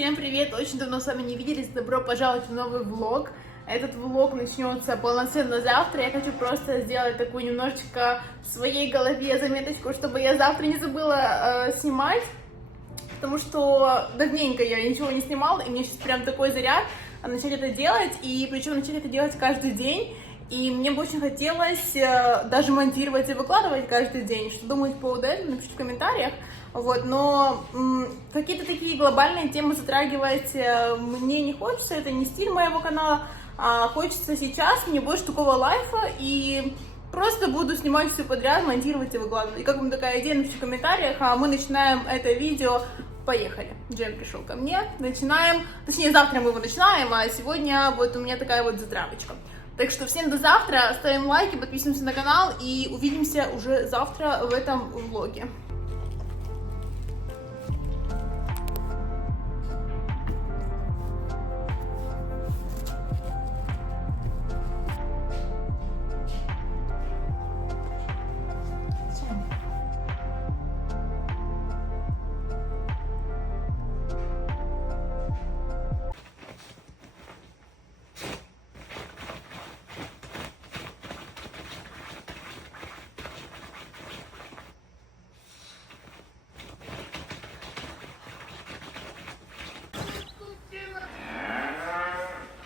Всем привет! Очень давно с вами не виделись. Добро пожаловать в новый влог. Этот влог начнется полноценно завтра. Я хочу просто сделать такую немножечко в своей голове заметочку, чтобы я завтра не забыла снимать. Потому что давненько я ничего не снимала, и мне сейчас прям такой заряд начать это делать. И причем начать это делать каждый день. И мне бы очень хотелось даже монтировать и выкладывать каждый день. Что думаете по поводу этого, напишите в комментариях. Вот, но какие-то такие глобальные темы затрагивать мне не хочется, это не стиль моего канала, а хочется сейчас, мне больше такого лайфа, и просто буду снимать все подряд, монтировать и выкладывать. И как вам такая идея, напишите в комментариях, а мы начинаем это видео. Поехали. Джем пришел ко мне, начинаем, точнее завтра мы его начинаем, а сегодня вот у меня такая вот затравочка. Так что всем до завтра, ставим лайки, подписываемся на канал и увидимся уже завтра в этом влоге.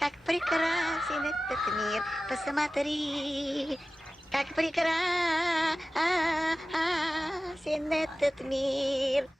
Как прекрасен этот мир, посмотри, как прекрасен этот мир.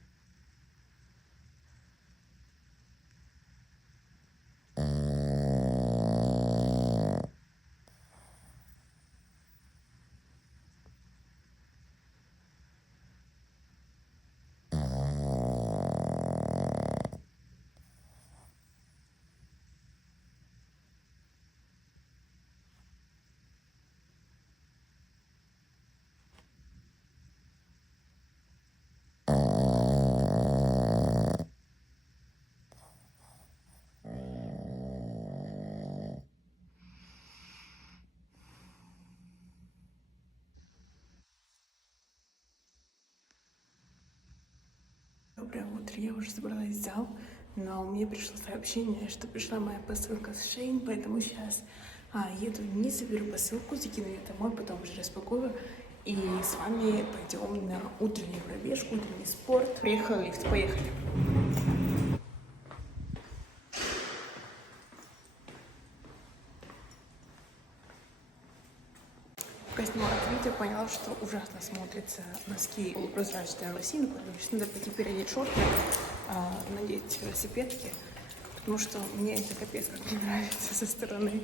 Доброе утро, я уже собралась в зал, но мне пришло сообщение, что пришла моя посылка с Shein, поэтому сейчас еду вниз, заберу посылку, закину ее домой, потом уже распакую, и с вами пойдем на утреннюю пробежку, утренний спорт. Приехал лифт, поехали. Пока снимала это видео, поняла, что ужасно смотрятся носки полупрозрачные лосины, поэтому сейчас надо пойти переодеть шорты, надеть велосипедки, потому что мне это капец как не нравится со стороны.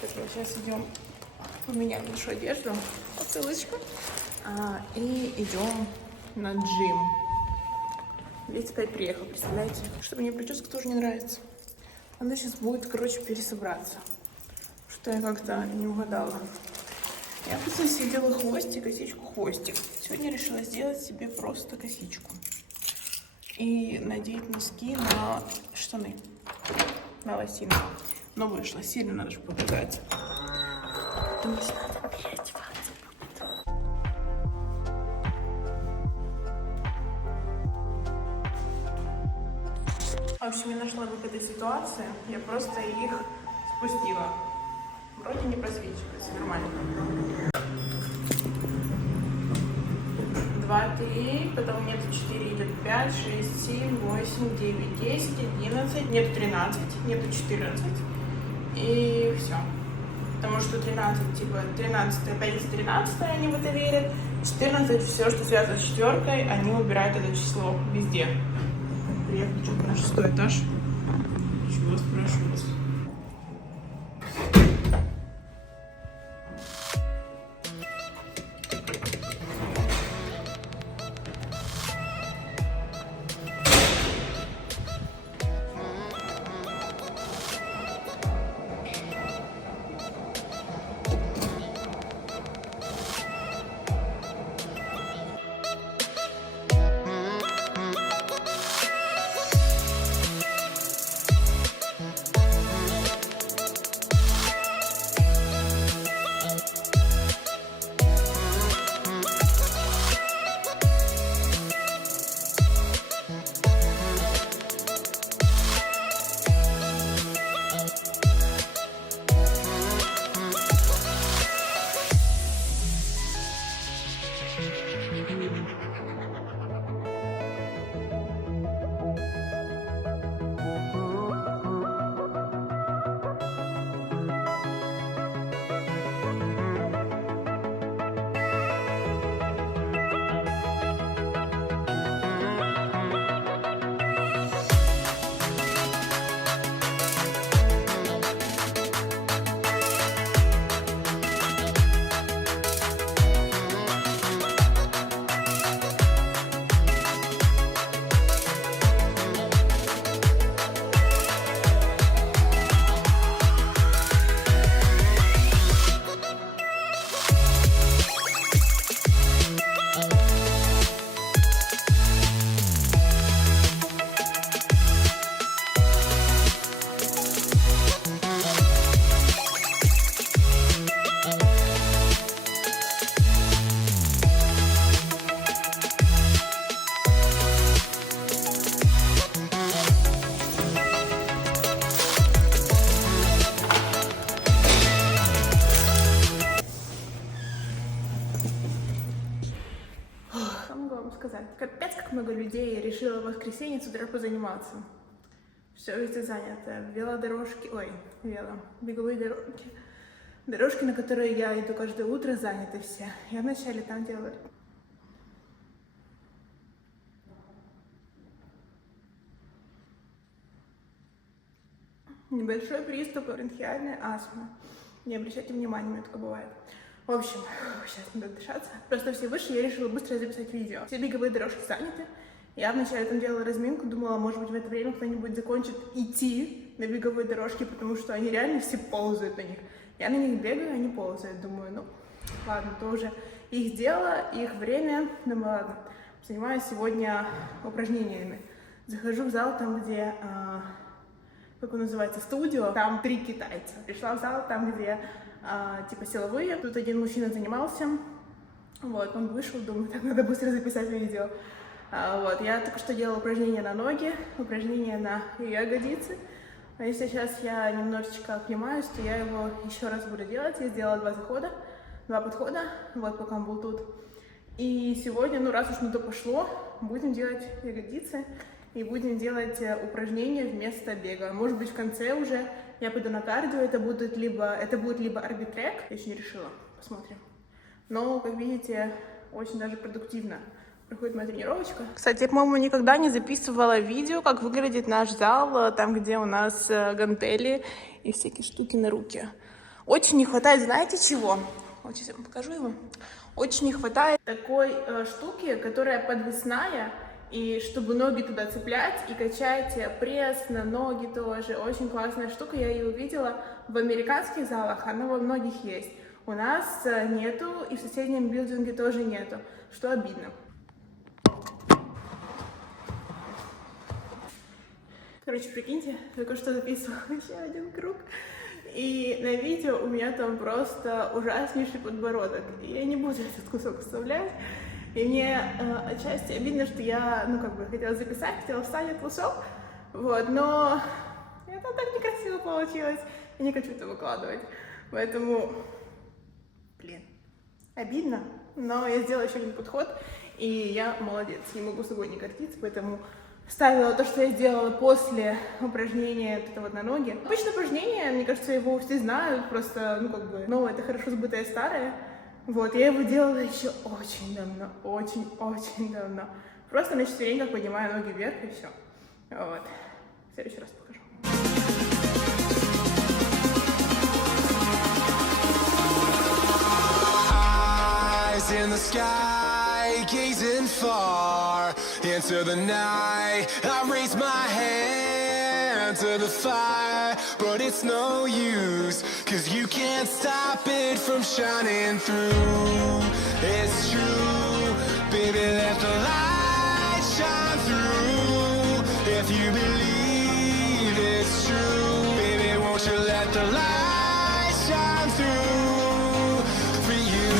Поэтому сейчас идем, поменяем нашу одежду, посылочка, и идем на джим. Лифт опять приехал, представляете? Что мне прическа тоже не нравится. Надо сейчас будет, короче, пересобраться. Что я как-то не угадала. Я просто сделала хвостик, косичку, хвостик. Сегодня решила сделать себе просто косичку. И надеть носки на штаны, на лосины. Но вышло, сильно надо же показать. Потому что надо переодеваться. В общем, я нашла выход из ситуации. Я просто их спустила. Вроде не просвечивается, нормально. 2, 3, потом нет 4, идет 5, 6, 7, 8, 9, 10, 11, нету 13, нету 14. И все. Потому что 13, типа 13, опять из 13 они в это верят. 14, все, что связано с четверкой, они убирают это число везде. Приехали что-то на 6-й этаж. Чего спрашивать? вам сказать? Капец, как много людей решило в воскресенье с утра позаниматься. Все везде занято. Велодорожки, беговые дорожки. Дорожки, на которые я иду каждое утро, заняты все. Я вначале там делала... Небольшой приступ бронхиальной астмы. Не обращайте внимания, у меня такое бывает. В общем, сейчас надо дышаться. Просто все вышли, я решила быстро записать видео. Все беговые дорожки заняты. Я вначале там делала разминку, думала, может быть, в это время кто-нибудь закончит идти на беговые дорожки, потому что они реально все ползают на них. Я на них бегаю, они ползают. Думаю, ну, ладно, то уже их дело, их время. Думаю, ладно, занимаюсь сегодня упражнениями. Захожу в зал, там, где... как он называется, студио, там 3 китайца. Пришла в зал, там, где, типа, силовые. Тут один мужчина занимался, вот, он вышел, думаю, так, надо быстро записать видео. Вот, я только что делала упражнения на ноги, упражнения на ягодицы. А если сейчас я немножечко оклемаюсь, то я его еще раз буду делать. Я сделала 2 подхода, вот, пока он был тут. И сегодня, ну, раз уж на то пошло, будем делать ягодицы. И будем делать упражнения вместо бега. Может быть, в конце уже я пойду на кардио, это будет либо арбитрек, я еще не решила, посмотрим. Но, как видите, очень даже продуктивно проходит моя тренировочка. Кстати, я, по-моему, никогда не записывала видео, как выглядит наш зал, там, где у нас гантели и всякие штуки на руки. Очень не хватает, знаете чего? Вот сейчас я вам покажу его. Очень не хватает такой штуки, которая подвесная, и чтобы ноги туда цеплять и качать пресс на ноги тоже. Очень классная штука, я ее увидела в американских залах, она во многих есть. У нас нету, и в соседнем билдинге тоже нету, что обидно. Короче, прикиньте, только что записывала еще один круг, и на видео у меня там просто ужаснейший подбородок. И я не буду этот кусок вставлять. И мне отчасти обидно, что я, ну, как бы, хотела записать, хотела вставить этот кусок, вот, но это так некрасиво получилось, я не хочу это выкладывать, поэтому, блин, обидно, но я сделала еще один подход, и я молодец, не могу с собой не гордиться, поэтому вставила то, что я сделала после упражнения вот это вот на ноги. Обычное упражнение, мне кажется, его все знают, просто, ну, как бы, новое, это хорошо забытое старое. Вот, я его делала еще очень давно, очень-очень давно. Просто на четвереньках поднимаю ноги вверх и все. Вот, в следующий раз покажу. Eyes in the sky, gazing far into the night. I raise my hand to the fire, but it's no use, 'cause you can't stop it from shining through. It's true, baby, let the light shine through. If you believe it's true, baby, won't you let the light shine through for you,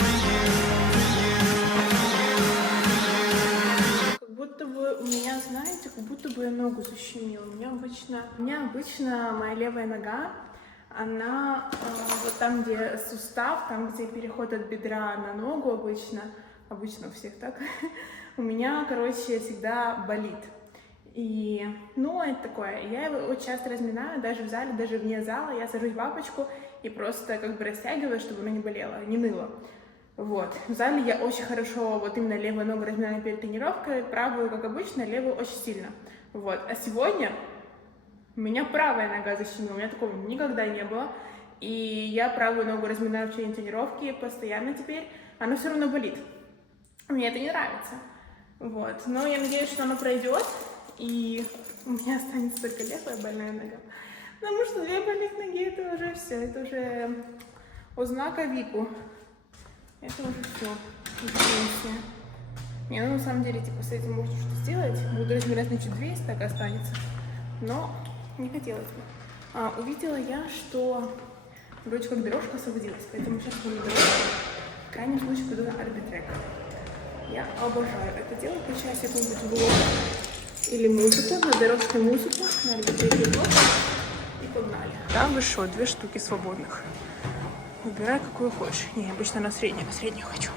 for you, for you, for you, for you. Как будто бы у меня, знаете, как будто бы я ногу защемила. У меня обычно моя левая нога, она вот там, где сустав, там, где переход от бедра на ногу обычно у всех так, у меня, короче, всегда болит. И, ну, это такое, я его очень часто разминаю, даже в зале, даже вне зала, я сажусь в бабочку и просто как бы растягиваю, чтобы она не болела, не ныла. Вот, в зале я очень хорошо вот именно левую ногу разминаю перед тренировкой, правую, как обычно, левую очень сильно. Вот, а сегодня у меня правая нога защемила, у меня такого никогда не было. И я правую ногу разминаю в течение тренировки постоянно теперь, она все равно болит. Мне это не нравится. Вот, но я надеюсь, что оно пройдет, и у меня останется только левая больная нога. Потому что 2 больных ноги, это уже все, это уже ознака веку. Это уже все. Не, ну на самом деле, типа, с этим можно что-то сделать. Буду размерять, значит, 200, так и останется. Но не хотелось бы. Увидела я, что вроде как дорожка освободилась, поэтому сейчас буду дорожку. В крайнем случае пойду на арбитрек. Я обожаю это дело, включаю какой-нибудь влог или музыку, на дорожке музыку, на арбитреке влог, и погнали. Там вышло 2 штуки свободных. Выбирай, какую хочешь. Не, обычно на среднюю хочу.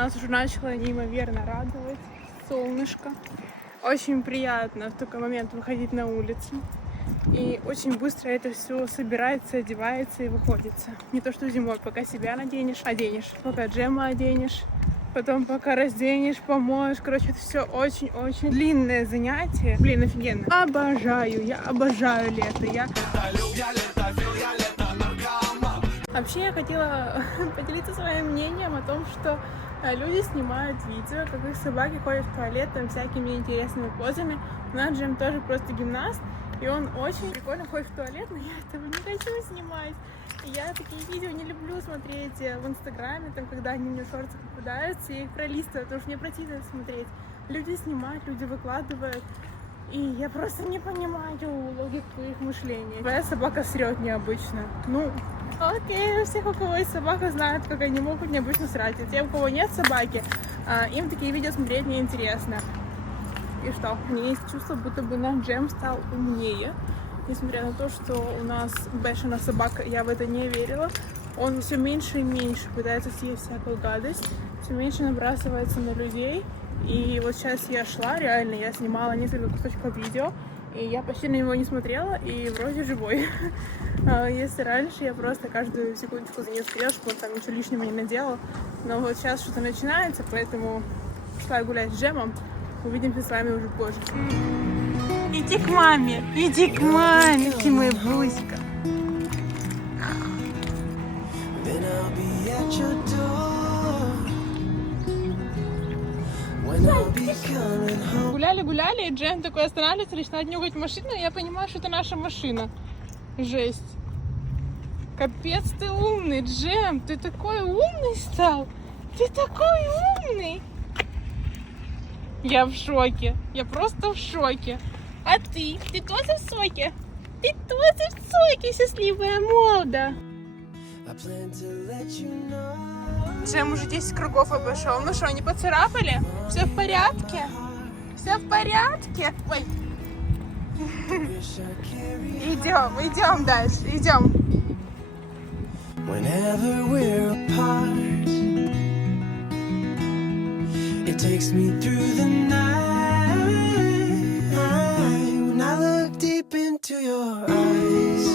нас уже начало неимоверно радовать. Солнышко. Очень приятно в такой момент выходить на улицу. И очень быстро это все собирается, одевается и выходится. Не то что зимой, пока себя оденешь, пока Джема оденешь, потом пока разденешь, помоешь. Короче, это все очень-очень длинное занятие. Блин, офигенно. Я обожаю лето. Вообще я хотела поделиться своим мнением о том, что люди снимают видео, как их собаки ходят в туалет там всякими интересными позами. У нас Джем тоже просто гимнаст, и он очень прикольно ходит в туалет, но я этого не хочу снимать. И я такие видео не люблю смотреть в Инстаграме, там, когда они мне в шортах попадаются, я их пролистываю, потому что мне противно это смотреть. Люди снимают, люди выкладывают, и я просто не понимаю логику их мышления. Твоя собака срет необычно. Ну, окей, у всех, у кого есть собака, знают, как они могут необычно срать. А те, у кого нет собаки, им такие видео смотреть неинтересно. И что? У меня есть чувство, будто бы наш Джем стал умнее. Несмотря на то, что у нас бешеная собака, я в это не верила. Он все меньше и меньше пытается съесть всякую гадость, все меньше набрасывается на людей. И вот сейчас я шла, реально, я снимала несколько кусочков видео, и я почти на него не смотрела, и вроде живой. Если раньше я просто каждую секундочку за ним смотрела, чтобы он там ничего лишнего не наделал. Но вот сейчас что-то начинается, поэтому пошла гулять с Джемом. Увидимся с вами уже позже. Иди к маме, ты мой Буська. Гуляли, и Джем такой останавливается, начинает нюхать машину, и я понимаю, что это наша машина. Жесть. Капец ты умный, Джем, ты такой умный стал. Ты такой умный. Я в шоке, я просто в шоке. А ты тоже в соке? Ты тоже в соке, счастливая мода. Джем уже 10 кругов обошел. Ну что, не поцарапали? Все в порядке? Все в порядке? Ой. Идем дальше, идем. Whenever we're apart, it takes me through the night. When I look deep into your eyes.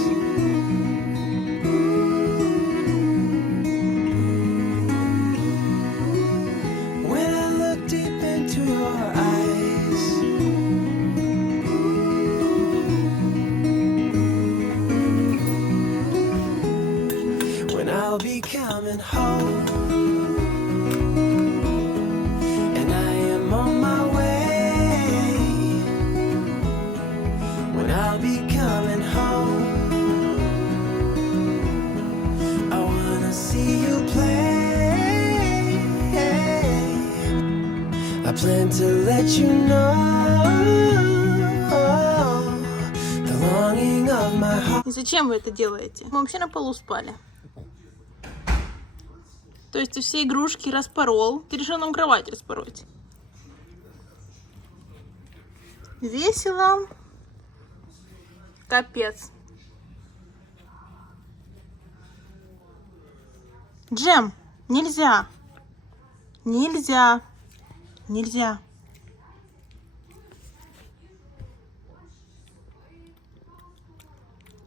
When I look deep into your eyes. When I'll be coming home. Plan to let you know the longing of my heart. Зачем вы это делаете? Мы вообще на полу спали. То есть ты все игрушки распорол. Ты решил нам кровать распороть. Весело. Капец. Джем, нельзя. Нельзя. Нельзя.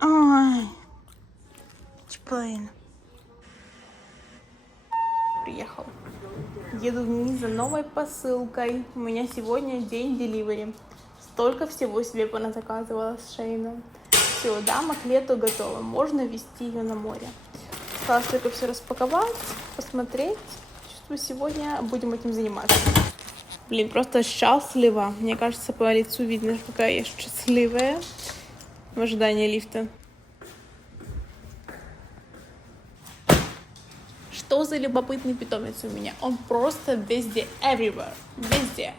Ой. Чплейн. Приехал. Еду вниз за новой посылкой. У меня сегодня день деливери. Столько всего себе поназаказывала с Шейном. Все, дама к лету готова. Можно везти ее на море. Осталось только все распаковать, посмотреть. Чувствую, сегодня будем этим заниматься. Блин, просто счастлива. Мне кажется, по лицу видно, какая я счастливая в ожидании лифта. Что за любопытный питомец у меня? Он просто везде, everywhere, везде.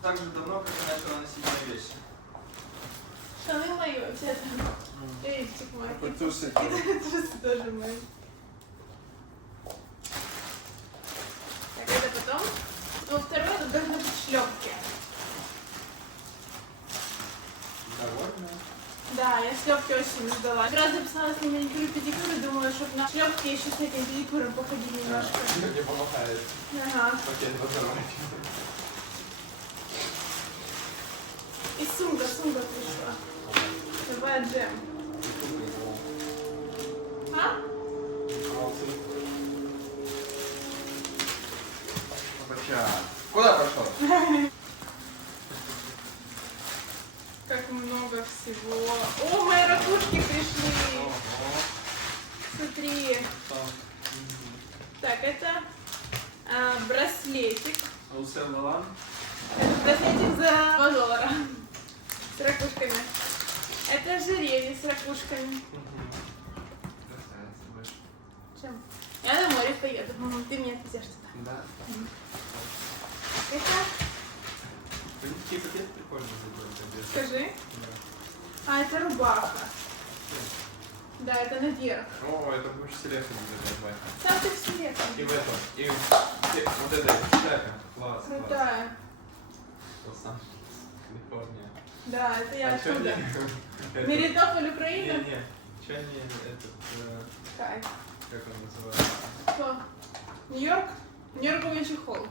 Так же давно, как я начала носить мои вещи. Штаны мои вообще-то. Лифчик мой. Трусы. Трусы тоже мои. Так, это потом. Ну, второе, это должны быть шлепки. Довольно? Да, Да, я шлепки очень ждала. Как раз записалась на маникюр-педикюр и думаю, чтобы на шлепки еще с этим педикюром походить немножко. Мне помогает. Ага. Пакет разворачиваю. И сумка пришла. Давай джем. А? Куда пошел? Как много всего. О, мои ракушки пришли. Смотри. Так, это браслетик. Усел Балан. Это браслетик за $2. С ракушками. Это ожерелье с ракушками. Чем? Я на море поеду. Ты меня отвезешь туда. Да. Это, Такие пакеты прикольные забрать. скажи. А, это рубаха. Да, это наверх. О, это будешь селекцию будет. Сам ты в себе. И в этом. И вот это шляпа. Класс. Крутая. Лос-Анджелес, Калифорния. Да, это я А чё оттуда. не- это- Мелитополь, Украина? Не-не. Чё не этот... Кайф. Как он называется? Что? Нью-Йорк? Нью-Йорковый чехол.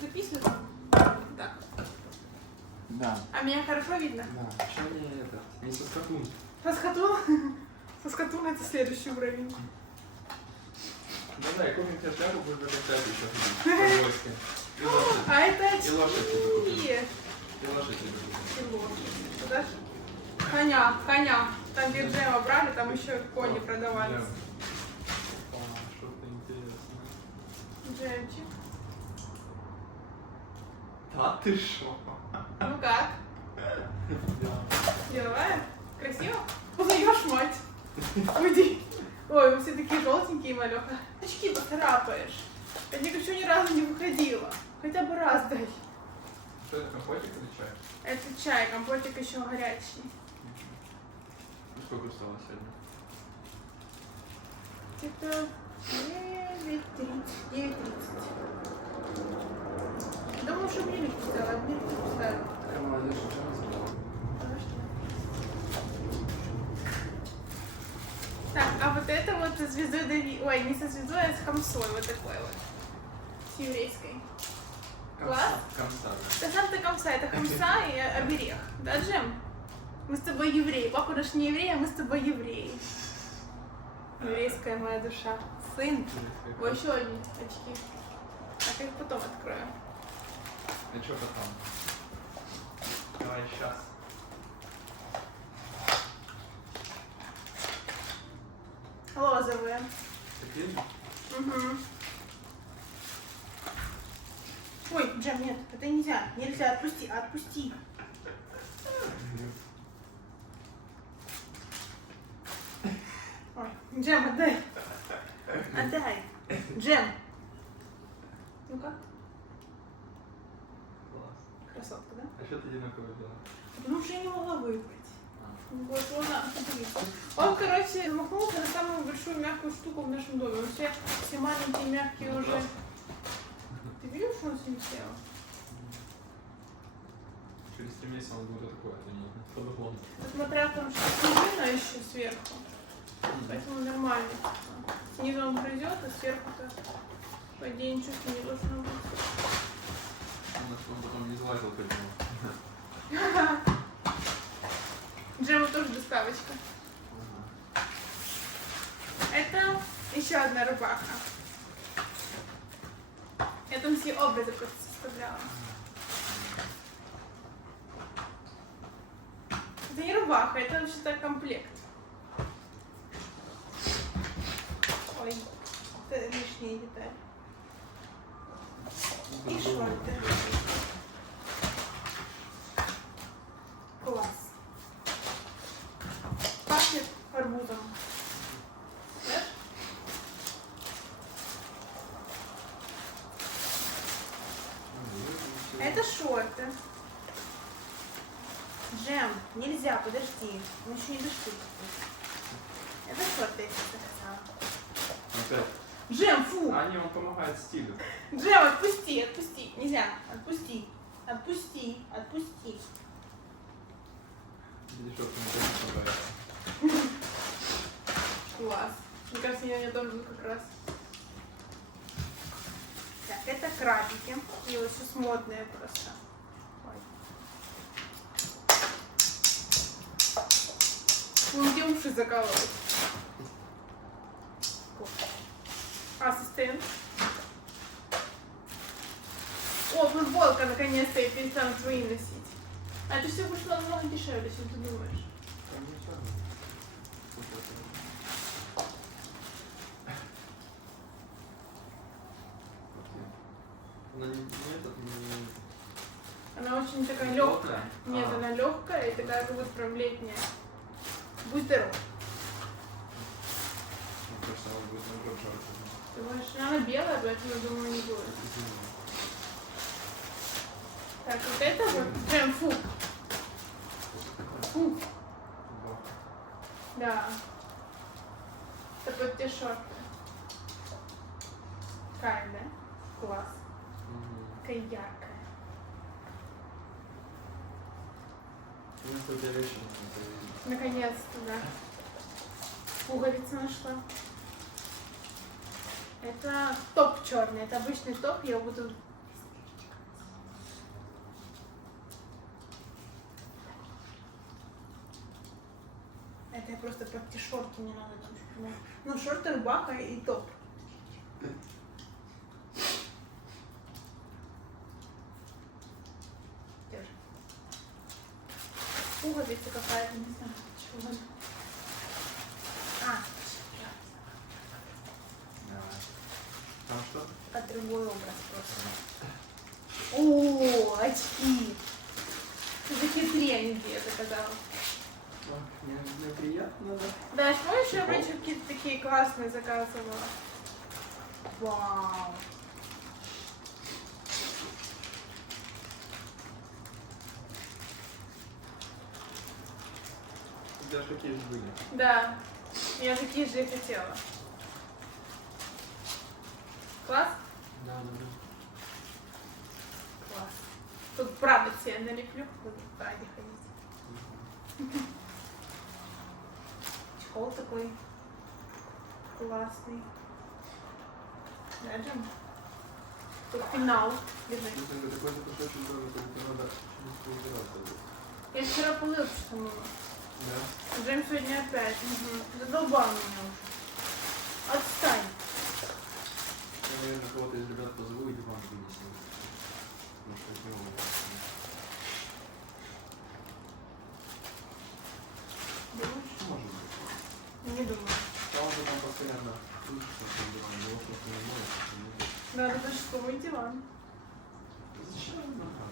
Записывай. Так. Да. А меня хорошо видно? Да. Чё не этот? Не соскакун. Соскатун? Соскатун это следующий уровень. Да-да, я купим тебе шляпу, будешь в этой шляпе еще ходить. В гости. И лошадь. А это И лошадь тебе купим. очки. И лошадь тебе купим. И лошадь. Куда ж? Коня. Там где джема брали, там еще кони продавались. О, что-то интересное. Джемчик. Да ты шо? Ну как? Да. Деловая? Красиво? Узнаешь, мать? Уйди. Ой, вы все такие желтенькие, малеха. Очки поцарапаешь. Я никогда ни разу не выходила. Хотя бы раз дай. Что это, компотик или чай? Это чай, компотик еще горячий. Ну сколько стало сегодня? Это 9:30. Думаю, что мне легко сделала. Мне легко поставила. Такая молодежь, что называла? Так, а вот это вот со звездой Дави... Ой, не со звездой, а с хамсой вот такой вот. С еврейской. Класс? Комса, Это сам-то хамса, это хамса и оберег. Да, Джем? Мы с тобой евреи. Папа наш не еврей, а мы с тобой евреи. Еврейская моя душа. Сын. да. Ой, еще одни очки. Так, я их потом открою. А что потом? Давай сейчас. Розовые. Такие? Угу. Ой, Джем, нет, это нельзя. Нельзя, отпусти, отпусти. Ой, Джем, отдай. Отдай. Джем. Ну-ка, Класс. красотка, да? А что ты одинаково делала? Потому что я не могла выбрать. Вот он, смотри. Он, короче, замахнулся на самую большую мягкую штуку в нашем доме. Все маленькие мягкие Ну, уже. класс. Ты видишь, что он с ним сделал? Через 3 месяца он будет такой, это не по-другому. Смотря там, что снежина еще сверху. Поэтому нормально. Снизу он грызет, а сверху-то, по идее, ничего с ним не должно быть. Он потом не залазил к этому. Джему тоже доставочка. Это еще одна рубаха. Я там все образы просто составляла. Это не рубаха, это вообще-то комплект. Ой, это лишняя деталь. И шорты. Класс. Пахнет арбузом. Знаешь? Это шорты. Джем, нельзя, подожди. Мы еще не дошли. Это шорты, я тебе сказала. Опять. Джем, фу! Они вам помогают стилю. Джем, отпусти, отпусти. Нельзя. Отпусти. Отпусти. Отпусти. Видишь, что кажется, я тоже как раз. Так, это крабики. И вот сейчас модные просто. Ой. Вон где уши закалывать. Ассистент. О, футболка, наконец-то я перестану твои носить. А это все вышло намного дешевле, чем ты думаешь. Она не этот, не... Она очень такая Лёгкая? легкая. Нет, А. она легкая и такая как будто прям летняя. Будь здоров. Мне кажется, она будет наоборот жарко. Ты думаешь, она белая, поэтому думаю не будет. Так, вот это вот прям фу. Фу. Да. Это под те шорты. Кайф, да? Класс. Такая яркая. Ну, это у тебя вещи, Наконец-то, да. Пуговицы нашла. Это топ черный. Это обычный топ, я его буду... Это я просто под те шорты не надо там. Ну, шорты, рубаха и топ. Держи. Пуговица какая-то, не знаю, чего она. А, Давай. Там что? а другой образ просто. О, очки. Захитрение я заказала. Мне приятно, да? Да, помнишь, я раньше какие-то такие классные заказывала? Вау. У тебя же такие же были. Да, я такие же и хотела. Класс? Да, да, да. Класс. Тут правда себе налеплю, буду сзади ходить. Чехол такой классный. Да, Джим? Тут финал. Держи. Если ты такой запашочек тоже, то тебе надо через убираться. Я вчера пылышку мыла. Да? Джейм сегодня опять. Угу. Задолбал меня уже. Отстань. Я, наверное, кого-то из ребят позову и диван вынесу. Потому что это не Думаешь? может быть. Не думаю. А он же там постоянно слышит, что он диван, его просто не моет. Надо дождковый диван. Зачем он надо?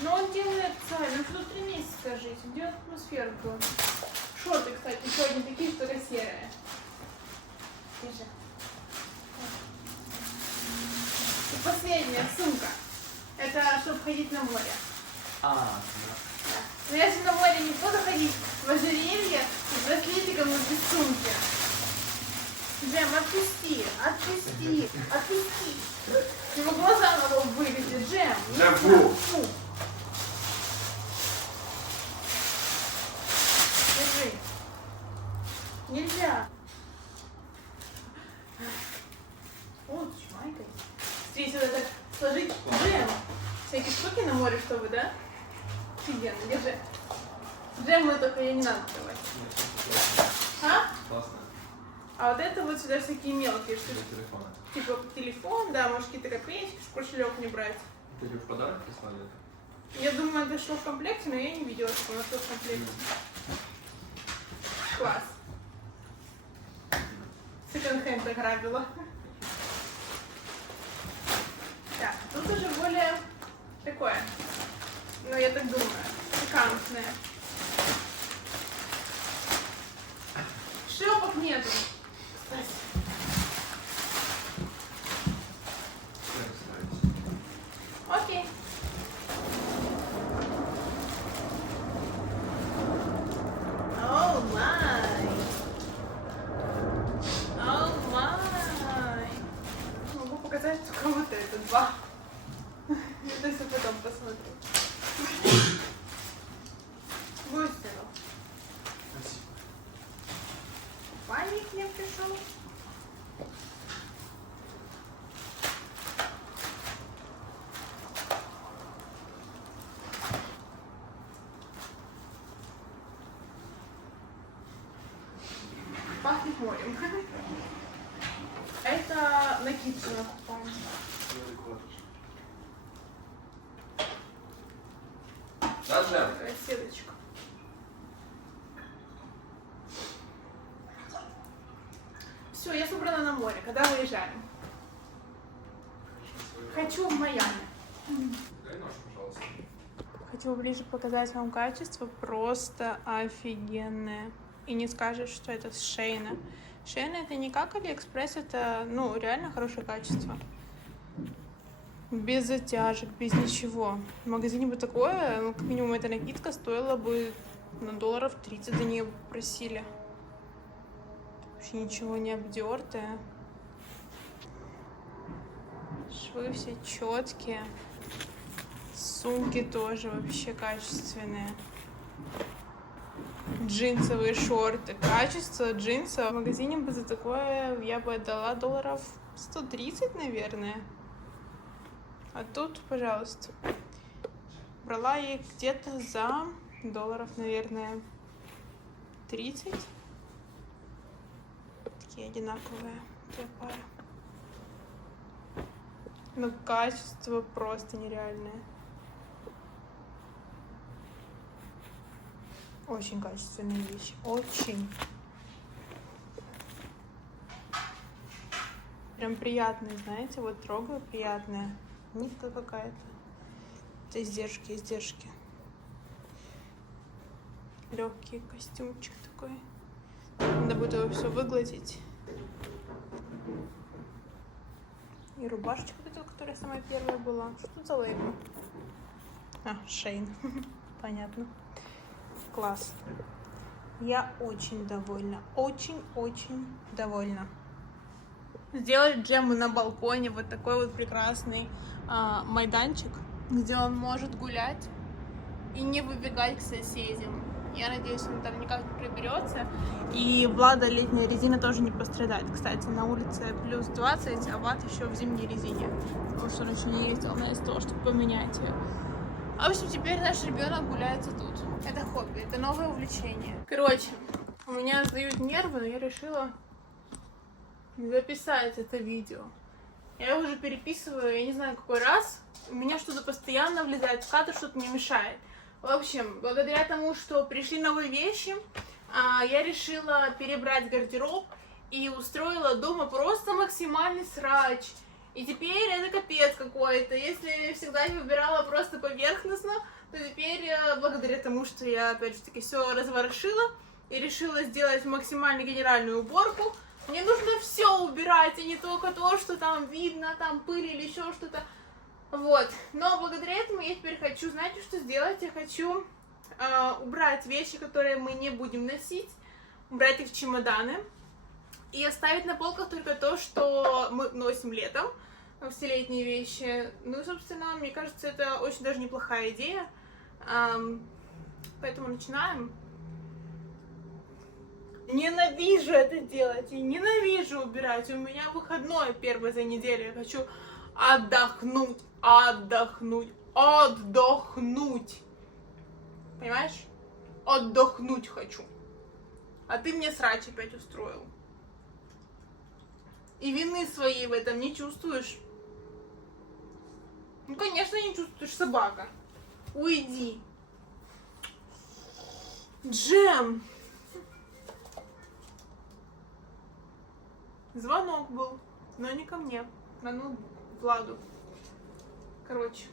Но он делает, Сань, ну что 3 месяца жить, он делает атмосферу в доме. Шорты, кстати, сегодня такие, что ли, серые. Держи. И последняя сумка. Это чтобы ходить на море. А, да. Да. Но я же на море не буду ходить в ожерелье с браслетиком и без сумки. Джем, отпусти, отпусти, отпусти. Его глаза на лоб вылезли, Джем. Джем, нельзя. фу. Фу. Держи. Нельзя. Вот, чмайкай. Здесь вот это сложить джем. Всякие штуки на море, чтобы, да? Офигенно, держи. Джем мы только ее не надо давать. А? Классно. А вот это вот сюда всякие мелкие Для штуки. телефона. Типа телефон, да, может какие-то копеечки, чтобы кошелек не брать. Ты тебе в подарок прислали? Я думаю, это шло в комплекте, но я не видела, что оно шло в комплекте. Класс. Секонд-хенд ограбила. Так, тут уже более такое, ну я так думаю, пикантное. Шлепок нету. Кстати. Окей. Оу май. Оу май. Могу показать только вот это, 2. Это все потом посмотрю. Будь здоров. Спасибо. Паник мне пришел. морем. Это накидка на купальник. Даже? Сеточка. Все, я собрана на море. Когда выезжаем? Хочу в Майами. Дай нож, пожалуйста. Хочу ближе показать вам качество. Просто офигенное. И не скажешь, что это с Шейна. Шейна это не как Алиэкспресс, это, ну, реально хорошее качество. Без затяжек, без ничего. В магазине бы такое, ну, как минимум эта накидка стоила бы на долларов 30 за нее просили. Вообще ничего не обдертое. Швы все четкие. Сумки тоже вообще качественные. Джинсовые шорты. Качество джинсов в магазине бы за такое я бы отдала долларов 130, наверное. А тут, пожалуйста, брала я их где-то за долларов, наверное, 30. Такие одинаковые, две пары. Но качество просто нереальное. Очень качественная вещь, очень. Прям приятная, знаете, вот трогаю, приятная. Нитка какая-то. Это издержки, издержки. Легкий костюмчик такой. Надо будет его все выгладить. И рубашечка вот эта, которая самая первая была. Что тут за лейбл? А, Шейн. Понятно. Класс. Я очень довольна. Очень-очень довольна. Сделать Джему на балконе вот такой вот прекрасный майданчик, где он может гулять и не выбегать к соседям. Я надеюсь, он там никак не приберется. И Влада летняя резина тоже не пострадает. Кстати, на улице плюс 20, а Влад еще в зимней резине. Потому что он еще не ездил на СТО, чтобы поменять ее. В общем, теперь наш ребенок гуляется тут. Это хобби, это новое увлечение. Короче, у меня сдают нервы, но я решила записать это видео. Я его уже переписываю, я не знаю какой раз. У меня что-то постоянно влезает в кадр, что-то мне мешает. В общем, благодаря тому, что пришли новые вещи, я решила перебрать гардероб и устроила дома просто максимальный срач. И теперь это капец какой-то. Если всегда я выбирала просто поверхностно, то теперь, благодаря тому, что я, опять же таки, все разворошила и решила сделать максимально генеральную уборку, мне нужно все убирать, а не только то, что там видно, там пыль или еще что-то. Вот. Но благодаря этому я теперь хочу, знаете, что сделать? Я хочу убрать вещи, которые мы не будем носить, убрать их в чемоданы и оставить на полках только то, что мы носим летом, все летние вещи. Ну и, собственно, мне кажется, это очень даже неплохая идея. Поэтому начинаем. Ненавижу это делать и ненавижу убирать. У меня выходной первый за неделю. Я хочу отдохнуть, отдохнуть, отдохнуть. Понимаешь? Отдохнуть хочу. А ты мне срач опять устроил. И вины своей в этом не чувствуешь? Ну, конечно, не чувствуешь, собака. Уйди. Джем. Звонок был, но не ко мне, на Владу. Короче.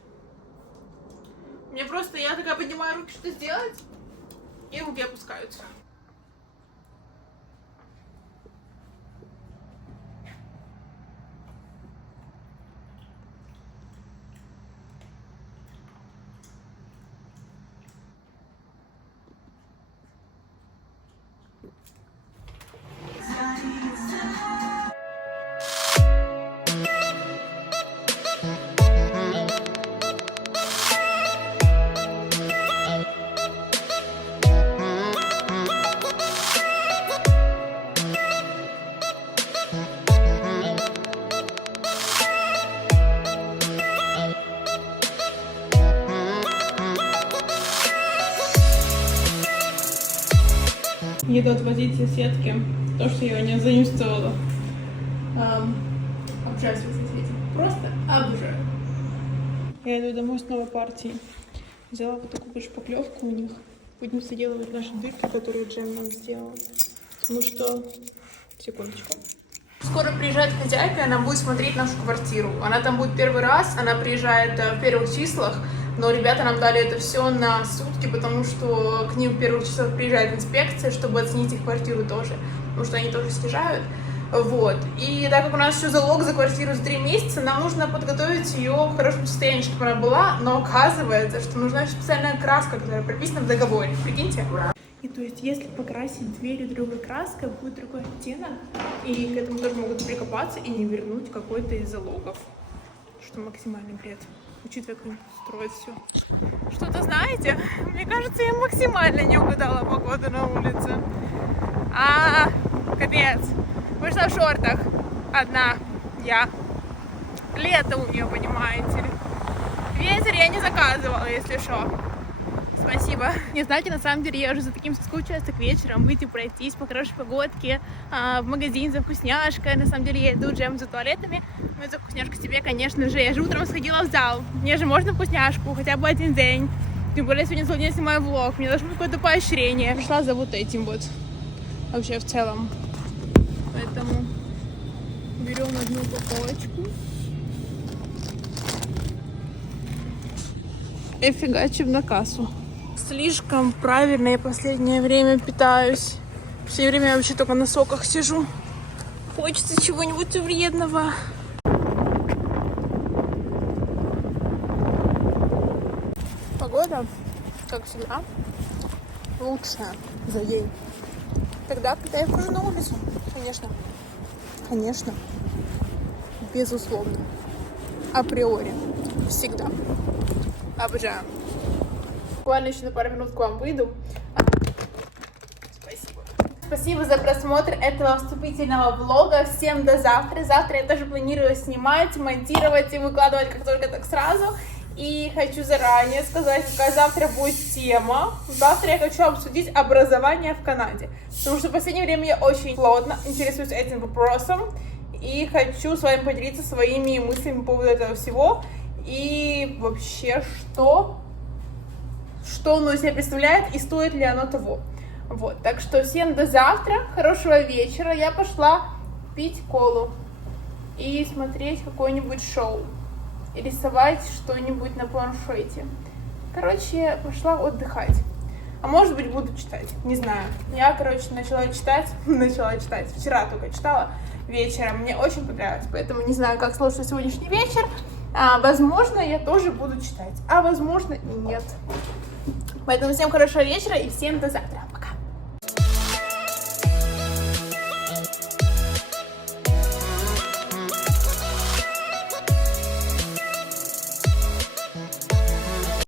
Мне просто, я такая поднимаю руки, что сделать, и руки опускаются. Еду отвозить соседки То, что я не заимствовала. Обожаю свои соцсети. Просто обожаю. Я иду домой с новой партией. Взяла вот такую шпаклевку у них. Будем соделывать наши дырки, которые Джем нам сделала. Потому что... Секундочку. Скоро приезжает хозяйка, и она будет смотреть нашу квартиру. Она там будет первый раз, она приезжает в первых числах, но ребята нам дали это все на сутки, потому что к ним в первых числах приезжает инспекция, чтобы оценить их квартиру тоже, потому что они тоже съезжают. Вот. И так как у нас еще залог за квартиру за 3 месяца, нам нужно подготовить ее в хорошем состоянии, чтобы она была, но оказывается, что нужна специальная краска, которая прописана в договоре. Прикиньте. И то есть, если покрасить двери другой краской, будет другой оттенок, и к этому тоже могут прикопаться и не вернуть какой-то из залогов. Что максимальный бред, учитывая, как они строят все. Что-то знаете? Мне кажется, я максимально не угадала погоду на улице. Капец. Вышла в шортах. Одна я. Лето у нее, понимаете ли. Ветер я не заказывала, если что. Спасибо. Не знаете, на самом деле я уже за таким соскучилась, так вечером выйти пройтись по хорошей погодке, в магазин за вкусняшкой. На самом деле я иду Джем за туалетами, но за вкусняшку себе, конечно же. Я же утром сходила в зал. Мне же можно вкусняшку хотя бы один день. Тем более сегодня целый день снимаю влог. Мне должно быть какое-то поощрение. Пришла за вот этим вот. Вообще в целом. Поэтому берем одну упаковочку. И фигачим на кассу. Слишком правильно я последнее время питаюсь. Все время я вообще только на соках сижу. Хочется чего-нибудь вредного. Погода, как всегда, лучшая за день. Тогда, когда я хожу на улицу, конечно. Конечно. Безусловно. Априори. Всегда. Обожаю. Буквально еще на пару минут к вам выйду. Спасибо. Спасибо за просмотр этого вступительного влога. Всем до завтра. Завтра я тоже планирую снимать, монтировать и выкладывать как только так сразу. И хочу заранее сказать, какая завтра будет тема. Завтра я хочу обсудить образование в Канаде. Потому что в последнее время я очень плотно интересуюсь этим вопросом. И хочу с вами поделиться своими мыслями по поводу этого всего. И вообще, что оно из себя представляет и стоит ли оно того. Вот, так что всем до завтра, хорошего вечера. Я пошла пить колу и смотреть какое-нибудь шоу. И рисовать что-нибудь на планшете. Короче, пошла отдыхать. А может быть, буду читать, не знаю. Я, начала читать. Вчера только читала вечером. Мне очень понравилось, поэтому не знаю, как сложится сегодняшний вечер. Возможно, я тоже буду читать, а возможно и нет. Поэтому всем хорошего вечера и всем до завтра.